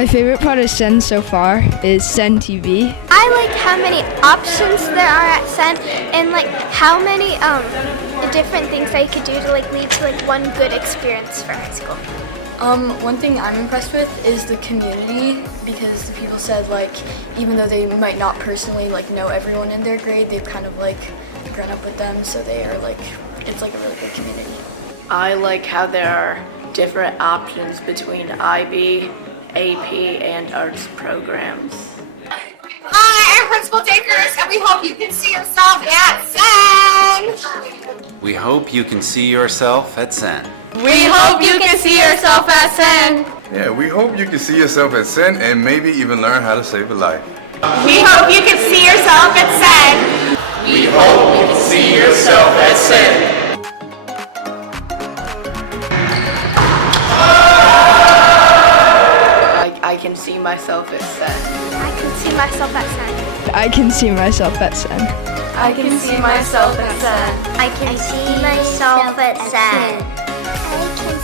My favorite part of Senn so far is Senn TV. I like how many options there are at Senn and like how many different things I could do to like lead to like one good experience for high school. One thing I'm impressed with is the community, because the people said like even though they might not personally like know everyone in their grade, they've kind of like grown up with them, so they are like, it's like a really good community. I like how there are different options between IB, AP, and arts programs. Hi, I'm Principal Dakers, and we hope you can see yourself at Senn. We hope you can see yourself at Senn. We hope you can see yourself at Senn. Yeah, we hope you can see yourself at Senn and maybe even learn how to save a life. We hope you can see yourself at Senn. We hope you can see yourself at Senn. I can see myself at Senn. I can see myself at Senn. I can see myself at Senn. I can see myself at Senn. I can see myself at Senn. I can